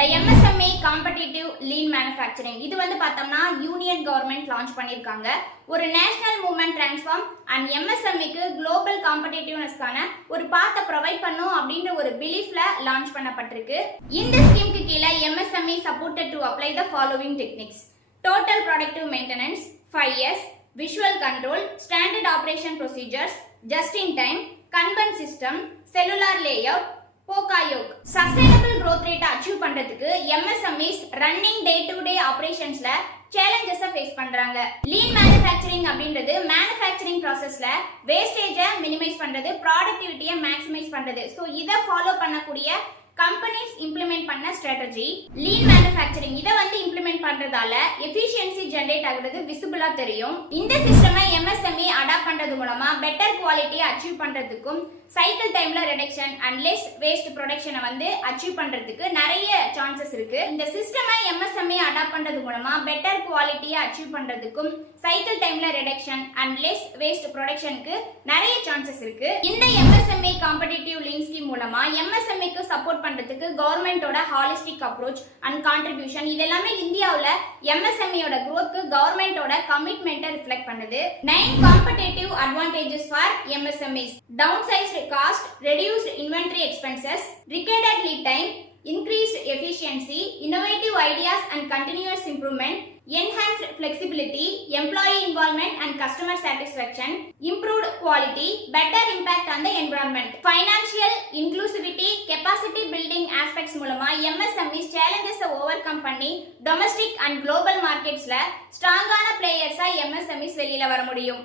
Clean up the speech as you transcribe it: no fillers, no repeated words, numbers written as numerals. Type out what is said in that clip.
The MSME competitive lean manufacturing இது வந்து பார்த்தோம்னா யூனியன் கவர்மெண்ட் லான்ச் பண்ணிருக்காங்க. ஒரு நேஷனல் மூவ்மெண்ட் டிரான்ஸ்ஃபார்ம் அண்ட் MSMEக்கு குளோபல் காம்படிட்டிவ்னஸ்க்கான ஒரு பாத்தை ப்ரொவைட் பண்ணும் அப்படின்ற ஒரு பிலீஃப்ல லான்ச் பண்ணப்பட்டிருக்கு. இந்த ஸ்கீமுக்கு கீழே MSME supported to apply the following techniques: total productive maintenance 5 years, visual control, standard operation procedures, just in time, Kanban system, cellular layout, sustainable growth rate achieve பண்றதுக்கு MSMEs running day to day ஆபரேஷன்ஸ்ல challenges face பண்றாங்க. Lean manufacturing அப்படின்றது manufacturing processல வேஸ்டேஜை minimise பண்றது, ப்ராடக்டிவிட்டியை maximise பண்றது. So இத ஃபாலோ பண்ணக்கூடிய கம்பெனிஸ் இம்ப்ளிமெண்ட் பண்ண ஸ்ட்ராட்டஜி லீன் மேனுஃபேக்சரிங். இத வந்து இம்ப்ளிமெண்ட் பண்றதால எஃபிஷியன்சி ஜெனரேட் ஆகுறது விசிபிளா தெரியும். இந்த சிஸ்டமை MSME அடாப்ட் பண்றது மூலமா பெட்டர் குவாலிட்டியை அச்சீவ் பண்றதுக்கும் சைக்கிள் டைம்ல ரிடக்ஷன் அண்ட் லெஸ் வேஸ்ட் ப்ரொடக்ஷனை வந்து அச்சீவ் பண்றதுக்கு நிறைய சான்சஸ் இருக்கு. இந்த சிஸ்டமை MSME அடாப்ட் பண்றது மூலமா பெட்டர் குவாலிட்டியை அச்சீவ் பண்றதுக்கும் சைக்கிள் டைம்ல ரிடக்ஷன் அண்ட் லெஸ் வேஸ்ட் ப்ரொடக்ஷனுக்கு நிறைய சான்சஸ் இருக்கு. இந்த MSME காம்படிட்டிவ் லீன் ஸ்கீம் மூலமா MSMEக்கு சப்போர்ட் பண்றதுக்கு கவர்மெண்டோட ஹாலிஸ்டிக் அப்ரோச் அண்ட் கான்ட்ரிபியூஷன் இதெல்லாமே இந்தியாவுல MSMEயோட growthக்கு கவர்மெண்டோட கமிட்மெண்ட்டை ரிஃப்ளெக்ட் பண்ணுது. 9 competitive advantages for MSMEs: downsized cost, reduced inventory expenses, recorded lead time, increased efficiency, innovative ideas and continuous improvement, enhanced flexibility, employee involvement and customer satisfaction, improved quality, better impact on the environment. Financial inclusivity, capacity building aspects மூலமா MSMEs challenges overcome பண்ணி domestic and global marketsல ஸ்ட்ராங்கான பிளேயர்ஸா MSMEs வெளியில வர முடியும்.